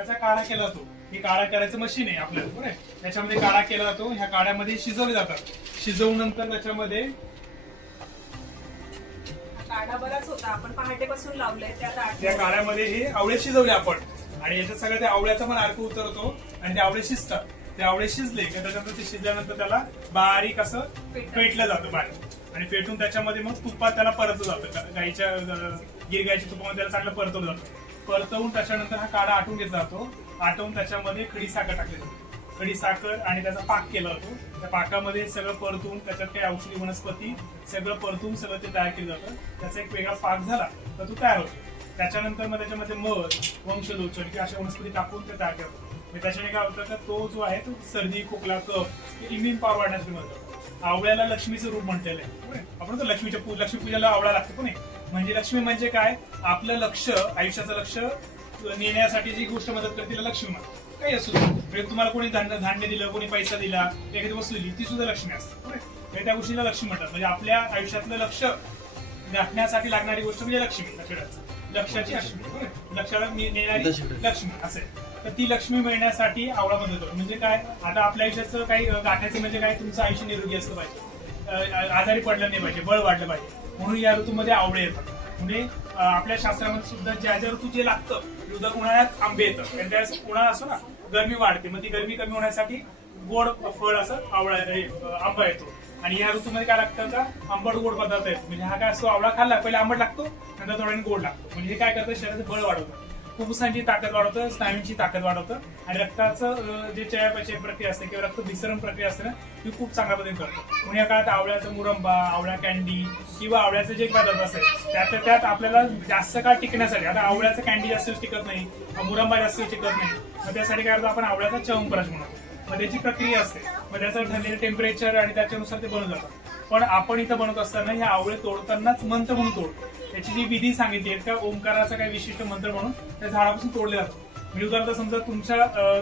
त्याचा काढा केला जातो. हे काढा करायचं मशीन आहे आपल्याला, बरोबर आहे. त्याच्यामध्ये काढा केला जातो. ह्या काढ्यामध्ये शिजवले जातात. शिजवूनंतर त्याच्यामध्ये काढा बराच होता, आपण पहाटेपासून लावलंय त्या काढ्यामध्ये हे आवळे शिजवले आपण, आणि याच्यात सगळं त्या आवळ्याचा पण अर्क उतरतो आणि ते आवळे शिजतात. ते आवळे शिजले की त्याच्यानंतर ते शिजल्यानंतर त्याला बारीक असं पेटलं जातं बारीक, आणि पेटून त्याच्यामध्ये मग तुपात त्याला परतलं जातं. गाईच्या गिरगाईच्या तुपामध्ये त्याला चांगलं परतवलं जातं. परतवून त्याच्यानंतर हा काढा आटून घेतला जातो. आटवून त्याच्यामध्ये खडी साखर टाकली जाते. खडी साखर आणि त्याचा पाक केला जातो. त्या पाकामध्ये सगळं परतून त्याच्यात काही औषधी वनस्पती सगळं परतून सगळं ते तयार केलं जातं. त्याचा एक वेगळा पाक झाला तर तो तयार होतो. त्याच्यानंतर मग त्याच्यामध्ये मध, वंशलोचन किंवा अशा वनस्पती टाकून ते तयार करतो. त्याच्याने काय होतं तर तो जो आहे तो सर्दी, खोकला, कफ, इम्युन पॉवर वाढण्यासाठी मदत करतो. आवळ्याला लक्ष्मीचं रूप म्हटलेलं आहे. आपण तर लक्ष्मीपूजनाला आवळा लागतो पण नाही. म्हणजे लक्ष्मी म्हणजे काय, आपलं लक्ष, आयुष्याचं लक्ष नेण्यासाठी जी गोष्ट मदत करते तिला लक्ष्मी म्हणतात. काही असू म्हणजे तुम्हाला कोणी धान्य दिलं, कोणी पैसा दिला, एखादी वस्तू दिली, ती सुद्धा लक्ष्मी असते. त्या गोष्टीला लक्ष्मी म्हणतात. म्हणजे आपल्या आयुष्यातलं लक्ष गाठण्यासाठी लागणारी गोष्ट म्हणजे लक्ष्मी. लक्षाची अश्मी, लक्षाला नेणारी लक्ष्मी असेल. तर ती लक्ष्मी मिळण्यासाठी आवळा मदत करतो. म्हणजे काय, आता आपल्या आयुष्याचं काही गाठायचं म्हणजे काय, तुमचं आयुष्य निरोगी असलं पाहिजे, आजारी पडलं नाही पाहिजे, बळ वाढलं पाहिजे, म्हणून या ऋतूमध्ये आवळे येतात. म्हणजे आपल्या शास्त्रामध्ये सुद्धा ज्या ऋतू जे लागतं, उन्हाळ्यात आंबे येतात, आणि त्यावेळेस उन्हाळा असतो ना, गरमी वाढते, मग ती गरमी कमी होण्यासाठी गोड फळ असं आंबा येतो. आणि या ऋतूमध्ये काय लागतं का, आंबट गोड पदार्थ आहेत. म्हणजे हा काय असतो, आवळा खाल्ला पहिले आंबट लागतो, नंतर थोड्याने गोड लागतो. म्हणजे हे काय करतं, शरीराचं बळ वाढवतं, फुफ्फुसांची ताकद वाढवतं, स्नायूंची ताकद वाढवतं, आणि रक्ताचं जे चयापचय प्रक्रिया असते किंवा रक्त विसरण प्रक्रिया असते ना, ती खूप चांगल्या पद्धतीने करतो. म्हणून या काळात आवळ्याचा मुरंबा, आवळा कॅन्डी किंवा आवळ्याचे जे पदार्थ असेल त्यात आपल्याला जास्त काळ टिकण्यासाठी, आता आवळ्याचं कॅन्डी जास्त टिकत नाही, मुरंबा जास्त टिकत नाही, मग त्यासाठी काय करतो आपण, आवळ्याचा च्यवनप्राश म्हणतो. मग त्याची प्रक्रिया असते, मग त्याचं ठरलेलं टेम्परेचर आणि त्याच्यानुसार ते बनवलं जातं. पण आपण इथं बनवत असताना हे आवळे तोडतानाच मंत्र म्हणून तोडतो. त्याची जी विधी सांगितली आहे, त्या ओंकाराचा काही विशिष्ट मंत्र म्हणून त्या झाडापासून तोडले जातो. म्हणजे उदाहरणार्थ समजा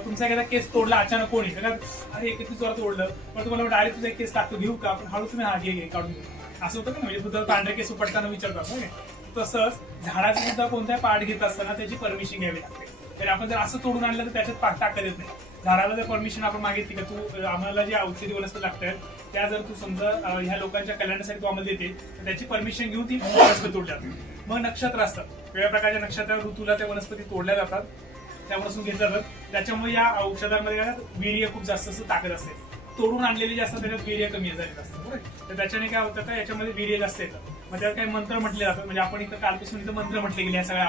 तुमचा एखादा केस तोडला अचानक कोणी, अरे किती जोरात तोडलं, पण तुम्हाला डायरेक्ट तुझा केस टाकतो, घेऊ का आपण, हळू तुम्ही हा घे काढून घेऊ, असं होतं का. म्हणजे तुझं पांढरे केस उपटताना विचारतात. तसंच झाडाचा सुद्धा कोणत्याही पार्ट घेत असताना त्याची परमिशन घ्यावी लागते. तर आपण जर असं तोडून आणलं तर त्याच्यात ताकद येत नाही. झाडाला जर परमिशन आपण मागितली का, तू आम्हाला जी औषधी वनस्पती लागतात त्या जर तू समजा ह्या लोकांच्या कल्याणासाठी तू आम्हाला देते, तर त्याची परमिशन घेऊन ती वनस्पती तोडल्या जातात. मग नक्षत्र असतात, वेगळ्या प्रकारच्या नक्षत्र ऋतूला त्या वनस्पती तोडल्या जातात, त्यापासून घेतल्या जातात. त्याच्यामुळे या औषधांमध्ये काय वीर्य खूप जास्त असं ताकद असते. तोडून आणलेली जास्त त्याच्यात वीर्य कमी झालेलं असतं, बरोबर. तर त्याच्याने काय होतं का, याच्यामध्ये वीर्य जास्त येतं. मग त्यात काही मंत्र म्हटले जातात. म्हणजे आपण इथं कालपासून इथं मंत्र म्हटले गेले या सगळ्या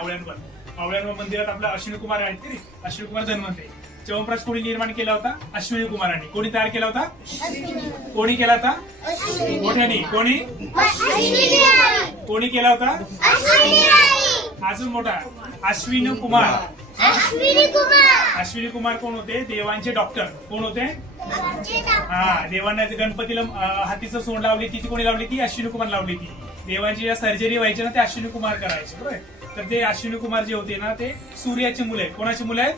आवळ्यांवर मंदिरात आपला अश्विनी कुमार आहेत की अश्विनी कुमार धन्वंतरी. च्यवनप्राश कोणी निर्माण केला होता, अश्विनी कुमारांनी. कोणी तयार केला होता, कोणी केला होता, मोठ्याने कोणी केला होता, अजून मोठा, अश्विनी कुमार. अश्विनी कुमार कोण होते, देवांचे डॉक्टर. कोण होते, हा, देवांना गणपतीला हातीचं सोंड लावली ती कोणी लावली, ती अश्विनी कुमार लावली. ती देवांची ज्या सर्जरी व्हायची ना, ते अश्विनी कुमार करायचे, बरोबर. तर ते अश्विनी कुमार जे होते ना, ते सूर्याची मुलं आहेत. कोणाची मुलं आहेत,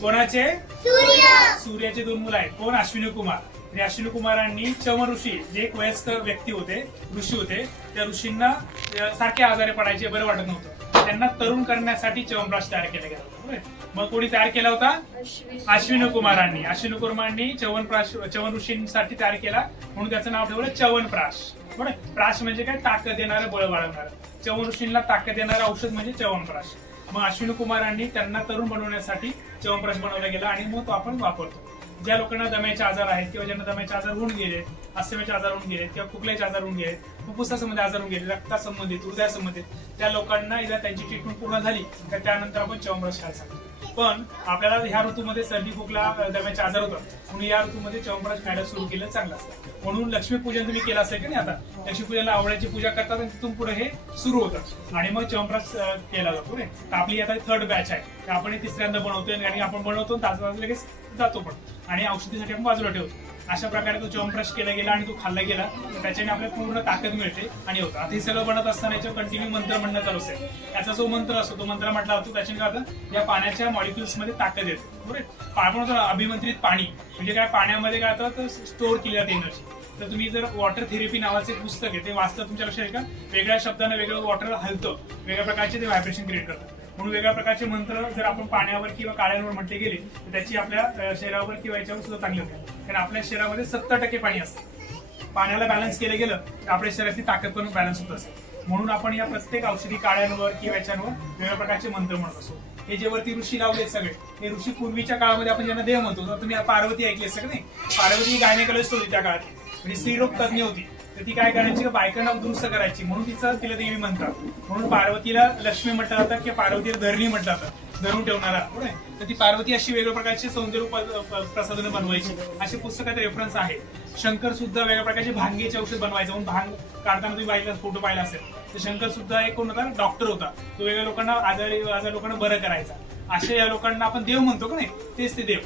कोणाचे, सूर्याचे 2 मुलं आहेत. कोण, अश्विनी कुमार. आणि अश्विनी कुमारांनी च्यवन ऋषी, जे एक वयस्कर व्यक्ती होते, ऋषी होते, त्या ऋषींना सारखे आजारी पडायचे, बरं वाटत नव्हतं, त्यांना तरुण करण्यासाठी च्यवनप्राश तयार केला गेला. मग कोणी तयार केला होता, अश्विनी कुमारांनी. अश्विनी कुमारांनी च्यवन ऋषींसाठी तयार केला, म्हणून त्याचं नाव ठेवलं च्यवनप्राश, बरोबर. प्राश म्हणजे काय, ताकद देणारं, बळ वाढवणारं. च्यवन ऋषींना ताकद देणारं औषध म्हणजे च्यवनप्राश. मग अश्विनी कुमारांनी त्यांना तरुण बनवण्यासाठी च्यवनप्राश बनवला गेला, आणि मग तो आपण वापरतो. ज्या लोकांना दम्याचे आजार आहेत किंवा ज्यांना दम्याचे आजार होऊन गेले, अस्थमाचे आजार होऊन गेले किंवा कुठल्याचे आजार होऊन गेले, फुफ्फुसासंबंधी आजार होऊन गेले, रक्तासंबंधित, हृदयासंबंधित, त्या लोकांना एकदा त्यांची ट्रीटमेंट पूर्ण झाली तर त्यानंतर आपण च्यवनप्राश खायला सांगतो. पण आपल्याला ह्या ऋतूमध्ये सर्दी, खोकला, दम्याचे आजार होतात, म्हणून या ऋतूमध्ये च्यवनप्राश खायला सुरू केलं चांगलं असतं. म्हणून लक्ष्मीपूजन तुम्ही केलं असेल की नाही, आता लक्ष्मीपूजनला आवळ्याची पूजा करतात आणि तिथून पुढे हे सुरू होतं, आणि मग च्यवनप्राश केला जातो. तर आपली आता 3rd बॅच आहे, आपण हे 3ऱ्यांदा बनवतोय, आणि आपण बनवतो तास लगेच जातो पण, आणि औषधीसाठी आपण बाजूला ठेवतो. अशा प्रकारे तो च्यवनप्राश केला गेला आणि तो खाल्ला गेला, तर त्याच्याने आपल्याला पूर्ण ताकद मिळते आणि होतं. आता हे सगळं बनत असताना याच्यावर कंटिन्यू मंत्र म्हणणं चालू असेल. त्याचा जो मंत्र असतो तो मंत्र म्हटला होतो, त्याच्याने काय होतं, या पाण्याच्या मॉलिक्युल्स मध्ये ताकद येते, बरोबर. आपण होतं अभिमंत्रित पाणी, म्हणजे काय, पाण्यामध्ये काय होतं, स्टोअर केली जाते एनर्जी. तर तुम्ही जर वॉटर थेरपी नावाचं एक पुस्तक आहे, ते वाचतं, तुमच्या लक्षात आहे का, वेगळ्या शब्दाने वेगळं वॉटर हलतं, वेगळ्या प्रकारचे ते व्हायब्रेशन क्रिएट करतात. म्हणून वेगळ्या प्रकारचे मंत्र जर आपण पाण्यावर किंवा काळ्यांवर म्हटले गेले तर त्याची आपल्या शरीरावर किंवा याच्यावर सुद्धा चांगली होते. कारण आपल्या शरीरामध्ये 70% पाणी असतं. पाण्याला बॅलन्स केलं गेलं तर आपल्या शरीराची ताकद पण बॅलन्स होत असते. म्हणून आपण या प्रत्येक औषधी काळ्यांवर किंवा याच्यावर वेगळ्या प्रकारचे मंत्र म्हणत असतो. हे जे वरती ऋषी लावले सगळे हे ऋषी पूर्वीच्या काळामध्ये आपण ज्यांना देव म्हणतो, तर तुम्ही पार्वती ऐकली असतं का नाही? पार्वती गायनेकॉलॉजिस्ट होती त्या काळात, म्हणजे स्त्रीरोग तज्ञ होती. तर ती काय करायची, बायकांना दुरुस्त करायची, म्हणून तिला देवी म्हणतात. म्हणून पार्वतीला लक्ष्मी म्हटलं जातं किंवा पार्वतीला धरणी म्हटलं जातं, धरून ठेवणारा. बरोबर. तर ती पार्वती अशी वेगवेगळ्या प्रकारची सौंदर्य प्रसाधनं बनवायची. असे पुस्तकात रेफरन्स आहे. शंकर सुद्धा वेगळ्या प्रकारचे भांगेचे औषध बनवायचं. म्हणून भांग काढताना तुम्ही बाईला फोटो पाहिला असेल तर शंकर सुद्धा एक कोण होता, डॉक्टर होता. तो वेगळ्या लोकांना आजार लोकांना बरं करायचा. असे या लोकांना आपण देव म्हणतो का नाही, तेच ते देव.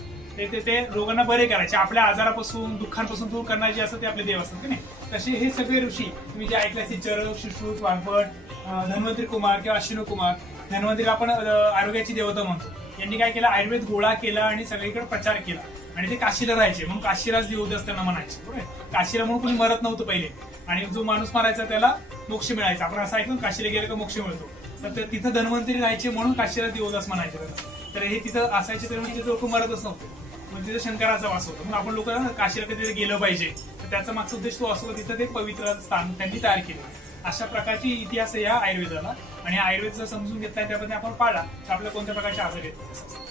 ते रोगांना बरे करायचे, आपल्या आजारापासून दुःखांपासून दूर करणारे जे असतात ते आपले देव असतात की नाही. तसे हे सगळे ऋषी तुम्ही जे ऐकले असतील, चरक, सुश्रुत, वाघभट, धन्वंतरी कुमार किंवा अश्विनी कुमार. धन्वंतरी आपण आरोग्याची देवता म्हणतो. यांनी काय केलं, आयुर्वेद गोळा केला आणि सगळीकडे प्रचार केला. आणि ते काशीला राहायचे, म्हणून काशीराज देवदास त्यांना म्हणायचे. बरोबर. काशीला म्हणून कोणी मरत नव्हतं पहिले, आणि जो माणूस मारायचा त्याला मोक्ष मिळायचा. आपण असं ऐकलं काशीला गेलं का मोक्ष मिळतो. तर तिथं धन्वंतरी राहायचे म्हणून काशीराज देवदास म्हणायचे त्याला. तर हे तिथं असायचे तर म्हणजे लोक मरतच नव्हते. म्हणजे तिथं शंकराचा वास होता. म्हणून आपण लोक काशीला कधी गेलं पाहिजे, तर त्याचा मागचा उद्देश तो असतो. तिथं ते पवित्र स्थान त्यांनी तयार केलं. अशा प्रकारची इतिहास आहे या आयुर्वेदाला. आणि आयुर्वेद जर समजून घेतलाय त्यामध्ये आपण पाळला तर आपल्या कोणत्या प्रकारचे आजार येतात.